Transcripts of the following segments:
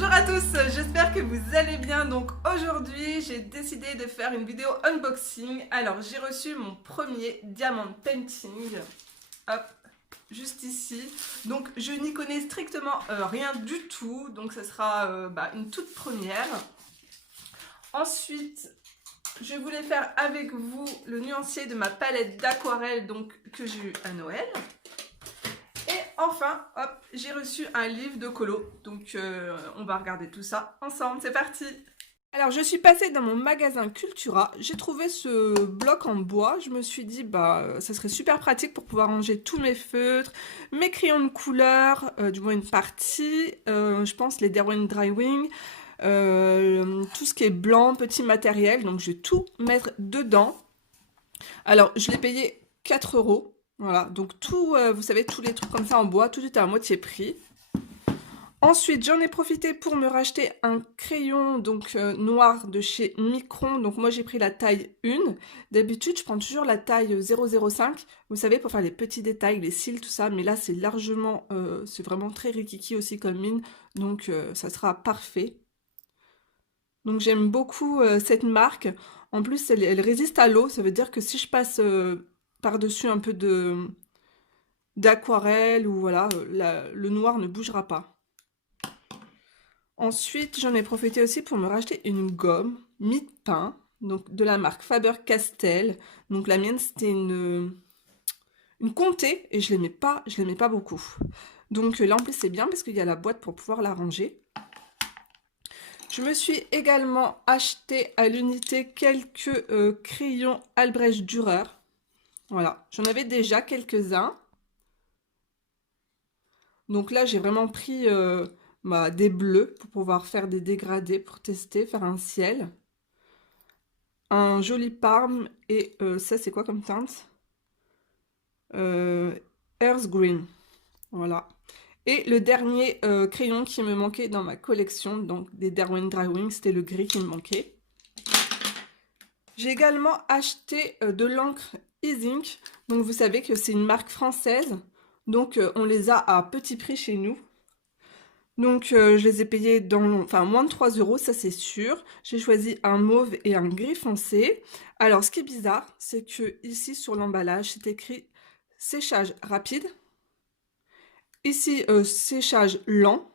Bonjour à tous, j'espère que vous allez bien. Donc aujourd'hui j'ai décidé de faire une vidéo unboxing. Alors j'ai reçu mon premier diamond painting, hop, juste ici. Donc je n'y connais strictement rien du tout, donc ce sera une toute première. Ensuite je voulais faire avec vous le nuancier de ma palette d'aquarelle que j'ai eu à Noël. Et enfin, hop, j'ai reçu un livre de colo. Donc on va regarder tout ça ensemble, c'est parti. Alors je suis passée dans mon magasin Cultura, j'ai trouvé ce bloc en bois, je me suis dit ça serait super pratique pour pouvoir ranger tous mes feutres, mes crayons de couleur, du moins une partie, je pense les Derwent Drywing, tout ce qui est blanc, petit matériel, donc je vais tout mettre dedans. Alors je l'ai payé 4 €. Voilà, donc tout, vous savez, tous les trucs comme ça en bois, tout est à moitié prix. Ensuite, j'en ai profité pour me racheter un crayon noir de chez Micron. Donc moi j'ai pris la taille 1. D'habitude, je prends toujours la taille 0,05. Vous savez, pour faire les petits détails, les cils, tout ça. Mais là, c'est largement, c'est vraiment très rikiki aussi comme mine. Donc ça sera parfait. Donc j'aime beaucoup cette marque. En plus, elle résiste à l'eau. Ça veut dire que si je passe par-dessus un peu d'aquarelle ou voilà, le noir ne bougera pas. Ensuite, j'en ai profité aussi pour me racheter une gomme mi-teint, donc de la marque Faber-Castell. Donc la mienne, c'était une Comté et je l'aimais pas beaucoup. Donc là en plus c'est bien parce qu'il y a la boîte pour pouvoir la ranger. Je me suis également acheté à l'unité quelques crayons Albrecht Dürer. Voilà, j'en avais déjà quelques-uns. Donc là, j'ai vraiment pris des bleus pour pouvoir faire des dégradés, pour tester, faire un ciel. Un joli parme et ça, c'est quoi comme teinte? Earth Green. Voilà. Et le dernier crayon qui me manquait dans ma collection, donc des Derwent Drywing, c'était le gris qui me manquait. J'ai également acheté de l'encre E-Ink. Donc vous savez que c'est une marque française. Donc on les a à petit prix chez nous. Donc je les ai payés moins de 3 €, ça c'est sûr. J'ai choisi un mauve et un gris foncé. Alors ce qui est bizarre, c'est que ici sur l'emballage, c'est écrit séchage rapide. Ici, séchage lent.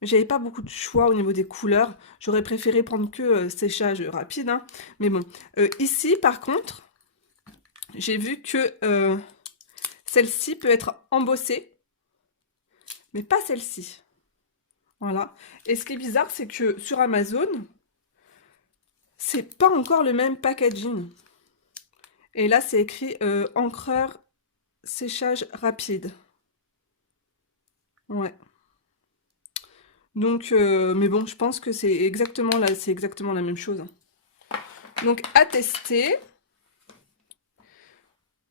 J'avais pas beaucoup de choix au niveau des couleurs. J'aurais préféré prendre que séchage rapide, hein. Mais bon, ici par contre, j'ai vu que celle-ci peut être embossée, mais pas celle-ci. Voilà. Et ce qui est bizarre, c'est que sur Amazon, c'est pas encore le même packaging. Et là, c'est écrit encreur séchage rapide. Ouais. Donc, mais bon, je pense que c'est exactement la même chose. Donc, à tester.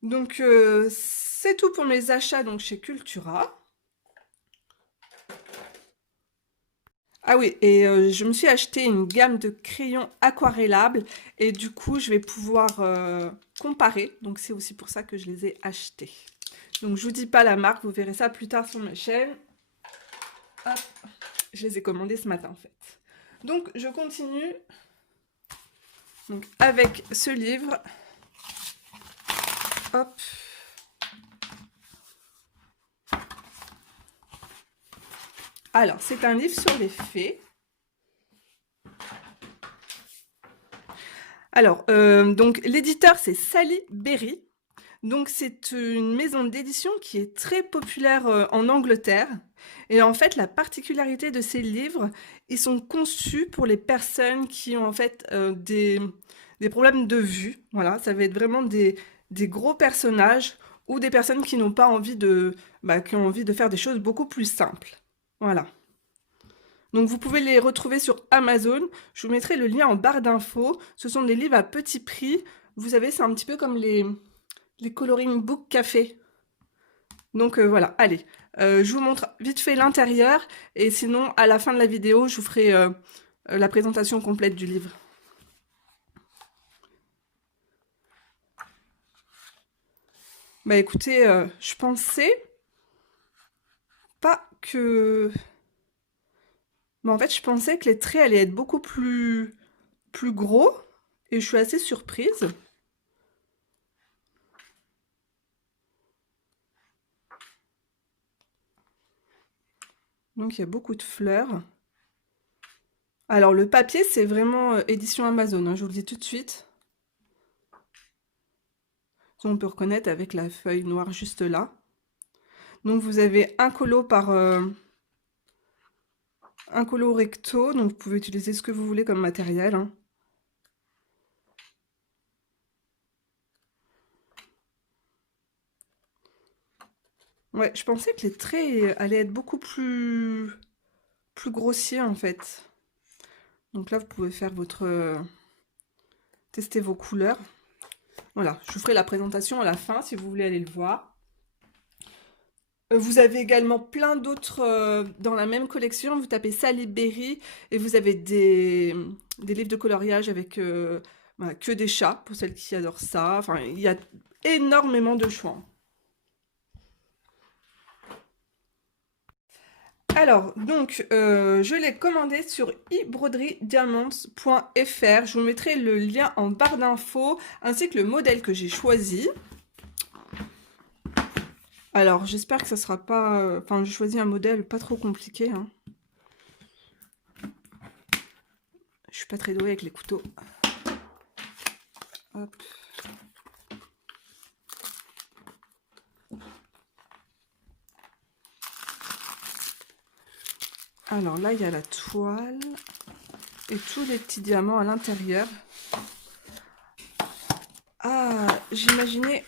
Donc, c'est tout pour mes achats donc chez Cultura. Ah oui, et je me suis acheté une gamme de crayons aquarellables et du coup, je vais pouvoir comparer. Donc, c'est aussi pour ça que je les ai achetés. Donc, je vous dis pas la marque, vous verrez ça plus tard sur ma chaîne. Hop, je les ai commandés ce matin en fait. Donc, je continue donc, avec ce livre. Hop. Alors, c'est un livre sur les fées. Alors, donc l'éditeur c'est Sally Berry. Donc c'est une maison d'édition qui est très populaire en Angleterre. Et en fait, la particularité de ces livres, ils sont conçus pour les personnes qui ont en fait des problèmes de vue. Voilà, ça va être vraiment des gros personnages ou des personnes qui n'ont pas envie qui ont envie de faire des choses beaucoup plus simples. Voilà. Donc vous pouvez les retrouver sur Amazon. Je vous mettrai le lien en barre d'infos. Ce sont des livres à petit prix. Vous savez, c'est un petit peu comme les coloring book café. Donc voilà, allez. Je vous montre vite fait l'intérieur. Et sinon, à la fin de la vidéo, je vous ferai la présentation complète du livre. Bah écoutez, je pensais pas que Mais en fait, je pensais que les traits allaient être beaucoup plus gros. Et je suis assez surprise. Donc, il y a beaucoup de fleurs. Alors, le papier, c'est vraiment édition Amazon, hein, je vous le dis tout de suite. Ça, on peut reconnaître avec la feuille noire juste là. Donc, vous avez un colo par... un colo recto, donc vous pouvez utiliser ce que vous voulez comme matériel, hein. Ouais, je pensais que les traits allaient être beaucoup plus grossiers en fait. Donc là, vous pouvez faire tester vos couleurs. Voilà, je vous ferai la présentation à la fin si vous voulez aller le voir. Vous avez également plein d'autres dans la même collection. Vous tapez Sally Berry et vous avez des livres de coloriage avec bah, que des chats pour celles qui adorent ça. Enfin, il y a énormément de choix. Alors, donc, je l'ai commandé sur ebroderydiamonds.fr. Je vous mettrai le lien en barre d'infos ainsi que le modèle que j'ai choisi. Alors, j'espère que ça sera pas... Enfin, j'ai choisi un modèle pas trop compliqué, hein. Je suis pas très douée avec les couteaux. Hop. Alors là, il y a la toile et tous les petits diamants à l'intérieur. Ah, j'imaginais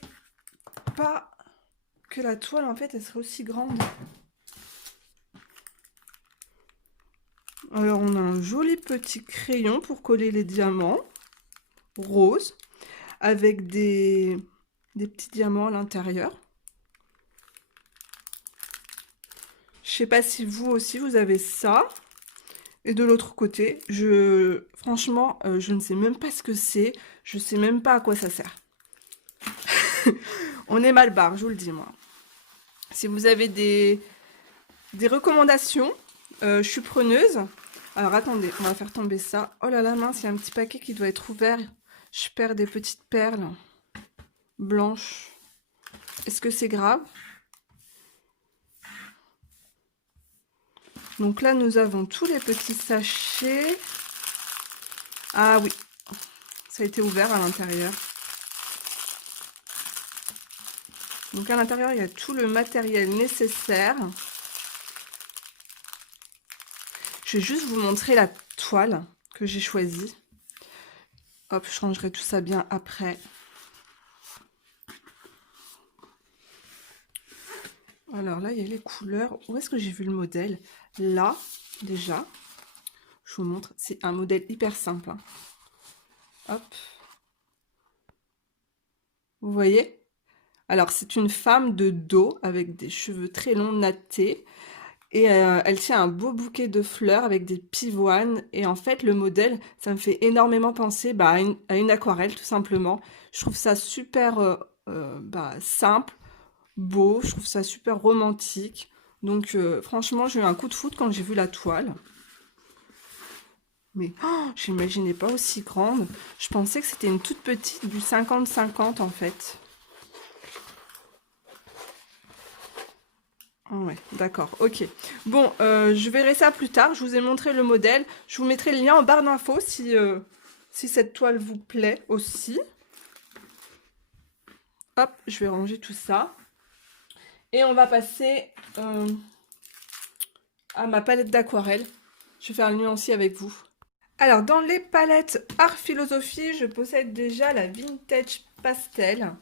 pas que la toile, en fait, elle serait aussi grande. Alors, on a un joli petit crayon pour coller les diamants, rose, avec des petits diamants à l'intérieur. Je sais pas si vous aussi, vous avez ça. Et de l'autre côté, franchement, je ne sais même pas ce que c'est. Je sais même pas à quoi ça sert. On est mal barre, je vous le dis, moi. Si vous avez des recommandations, je suis preneuse. Alors, attendez, on va faire tomber ça. Oh là là, mince, il y a un petit paquet qui doit être ouvert. Je perds des petites perles blanches. Est-ce que c'est grave? Donc là, nous avons tous les petits sachets. Ah oui, ça a été ouvert à l'intérieur. Donc à l'intérieur, il y a tout le matériel nécessaire. Je vais juste vous montrer la toile que j'ai choisie. Hop, je rangerai tout ça bien après. Alors là, il y a les couleurs. Où est-ce que j'ai vu le modèle? Là, déjà. Je vous montre. C'est un modèle hyper simple, hein. Hop. Vous voyez? Alors, c'est une femme de dos avec des cheveux très longs nattés. Et elle tient un beau bouquet de fleurs avec des pivoines. Et en fait, le modèle, ça me fait énormément penser bah, à une aquarelle, tout simplement. Je trouve ça super bah, simple, beau. Je trouve ça super romantique. Donc, franchement, j'ai eu un coup de foudre quand j'ai vu la toile. Mais oh, j'imaginais pas aussi grande. Je pensais que c'était une toute petite, du 50-50 en fait. Ouais, d'accord, ok. Bon, je verrai ça plus tard. Je vous ai montré le modèle. Je vous mettrai le lien en barre d'infos si cette toile vous plaît aussi. Hop, je vais ranger tout ça. Et on va passer à ma palette d'aquarelle. Je vais faire le nuancier avec vous. Alors, dans les palettes Art Philosophie, je possède déjà la Vintage Pastel.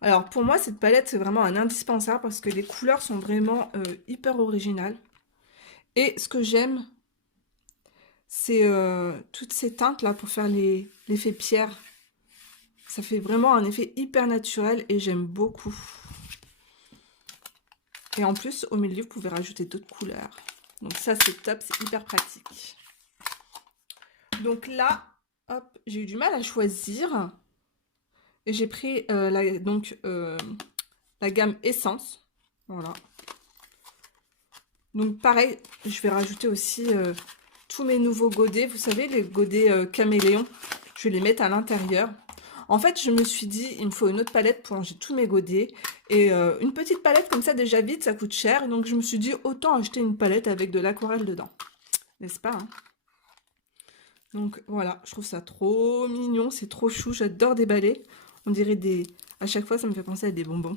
Alors, pour moi, cette palette, c'est vraiment un indispensable parce que les couleurs sont vraiment hyper originales. Et ce que j'aime, c'est toutes ces teintes-là pour faire l'effet pierre. Ça fait vraiment un effet hyper naturel et j'aime beaucoup. Et en plus, au milieu, vous pouvez rajouter d'autres couleurs. Donc ça, c'est top, c'est hyper pratique. Donc là, hop, j'ai eu du mal à choisir. Et j'ai pris la gamme Essence. Voilà. Donc pareil, je vais rajouter aussi tous mes nouveaux godets. Vous savez, les godets caméléon, je vais les mettre à l'intérieur. En fait, je me suis dit, il me faut une autre palette pour ranger tous mes godets. Et une petite palette comme ça, déjà vide, ça coûte cher. Donc je me suis dit, autant acheter une palette avec de l'aquarelle dedans. N'est-ce pas, hein? Donc voilà, je trouve ça trop mignon, c'est trop chou, j'adore déballer. On dirait des... À chaque fois, ça me fait penser à des bonbons.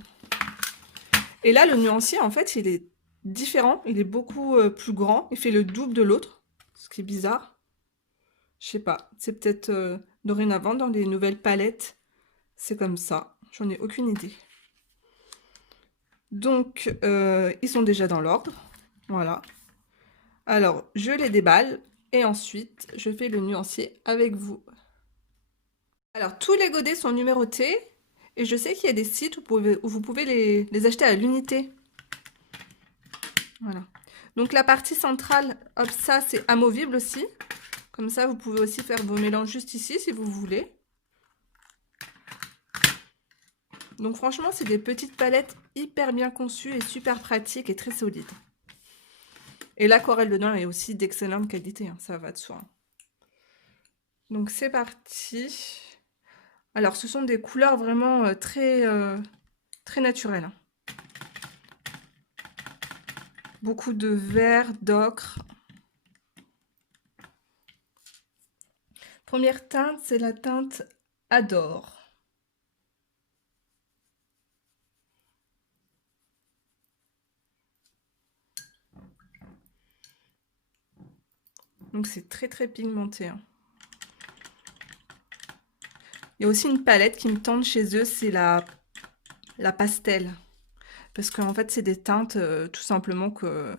Et là, le nuancier, en fait, il est différent. Il est beaucoup plus grand. Il fait le double de l'autre, ce qui est bizarre. Je sais pas, c'est peut-être dorénavant dans les nouvelles palettes, c'est comme ça. J'en ai aucune idée. Donc, ils sont déjà dans l'ordre. Voilà. Alors, je les déballe et ensuite, je fais le nuancier avec vous. Alors, tous les godets sont numérotés et je sais qu'il y a des sites où vous pouvez les acheter à l'unité. Voilà. Donc, la partie centrale, hop, ça, c'est amovible aussi. Comme ça, vous pouvez aussi faire vos mélanges juste ici si vous voulez. Donc, franchement, c'est des petites palettes hyper bien conçues et super pratiques et très solides. Et l'aquarelle dedans est aussi d'excellente qualité, hein, ça va de soi. Donc, c'est parti. Alors, ce sont des couleurs vraiment très naturelles, hein. Beaucoup de vert, d'ocre. Première teinte, c'est la teinte Adore. Donc, c'est très pigmenté, hein. Il y a aussi une palette qui me tente chez eux, c'est la pastel. Parce qu'en fait, c'est des teintes tout simplement que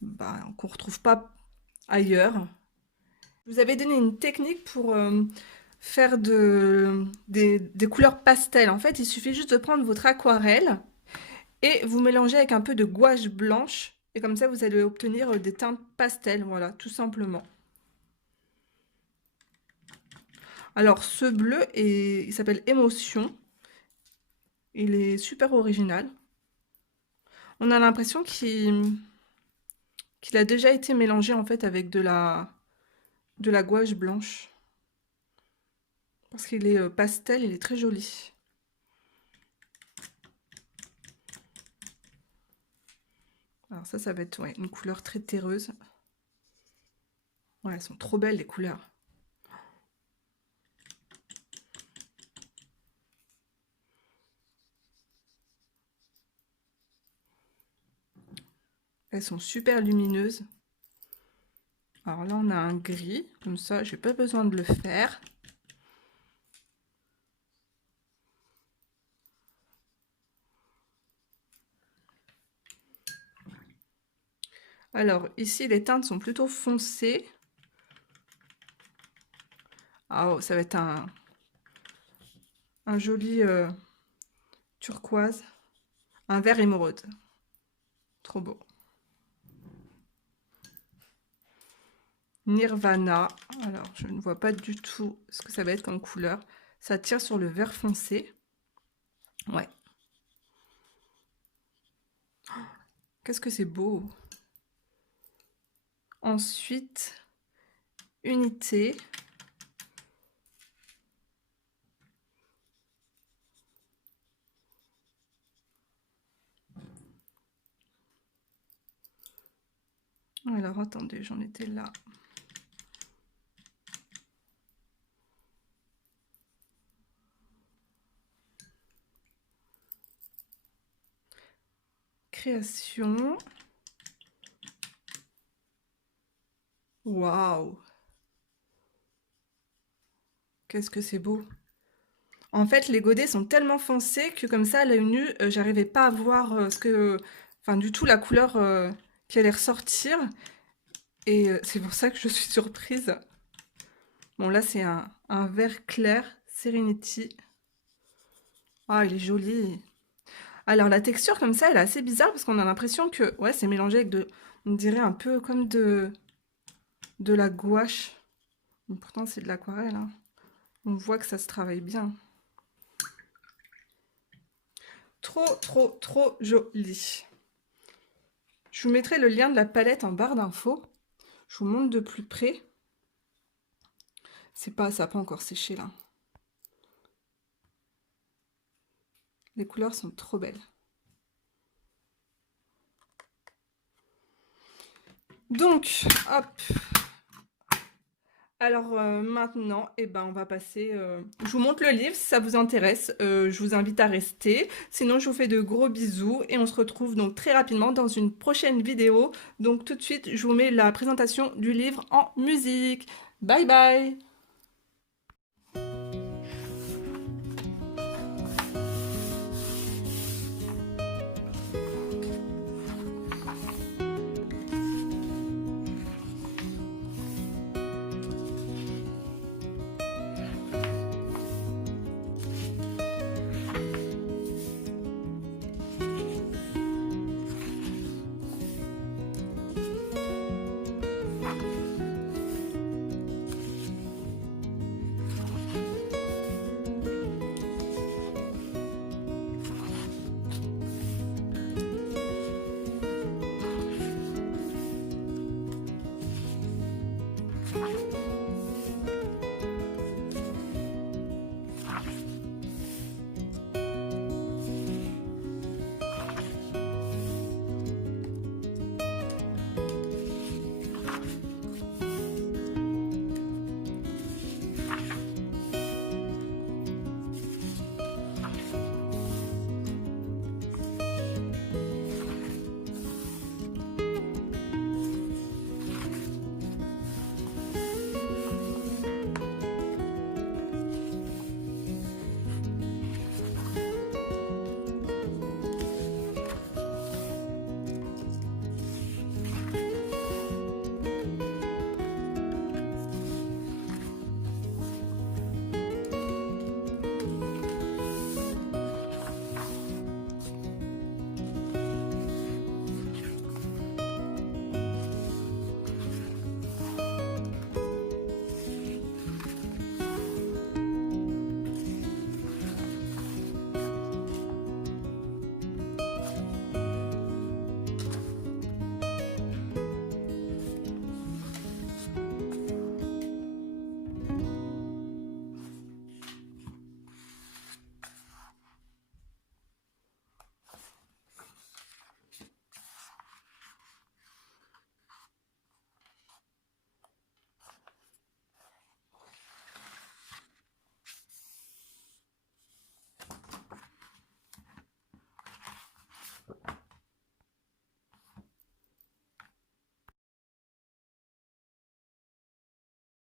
qu'on ne retrouve pas ailleurs. Je vous avais donné une technique pour faire des couleurs pastel. En fait, il suffit juste de prendre votre aquarelle et vous mélangez avec un peu de gouache blanche. Et comme ça, vous allez obtenir des teintes pastel, voilà, tout simplement. Alors, ce bleu, il s'appelle Émotion. Il est super original. On a l'impression qu'il a déjà été mélangé en fait avec de la gouache blanche. Parce qu'il est pastel, il est très joli. Alors ça va être une couleur très terreuse. Ouais, elles sont trop belles les couleurs. Elles sont super lumineuses. Alors là, on a un gris, comme ça, j'ai pas besoin de le faire. Alors ici, les teintes sont plutôt foncées. Ah, oh, ça va être un joli turquoise, un vert émeraude. Trop beau. Nirvana. Alors, je ne vois pas du tout ce que ça va être comme couleur. Ça tire sur le vert foncé. Ouais. Qu'est-ce que c'est beau. Ensuite, Unité. Alors, attendez, j'en étais là. Création. Waouh! Qu'est-ce que c'est beau! En fait, les godets sont tellement foncés que comme ça, à l'œil nu, j'arrivais pas à voir enfin, du tout la couleur qui allait ressortir. Et c'est pour ça que je suis surprise. Bon, là, c'est un vert clair, Serenity. Ah, il est joli. Alors, la texture, comme ça, elle est assez bizarre parce qu'on a l'impression que, ouais, c'est mélangé avec on dirait un peu comme de la gouache. Mais pourtant, c'est de l'aquarelle, hein. On voit que ça se travaille bien. Trop joli. Je vous mettrai le lien de la palette en barre d'infos. Je vous montre de plus près. Ça n'a pas encore séché là. Les couleurs sont trop belles. Donc, hop. Alors maintenant, on va passer... je vous montre le livre si ça vous intéresse. Je vous invite à rester. Sinon, je vous fais de gros bisous et on se retrouve donc très rapidement dans une prochaine vidéo. Donc tout de suite, je vous mets la présentation du livre en musique. Bye bye!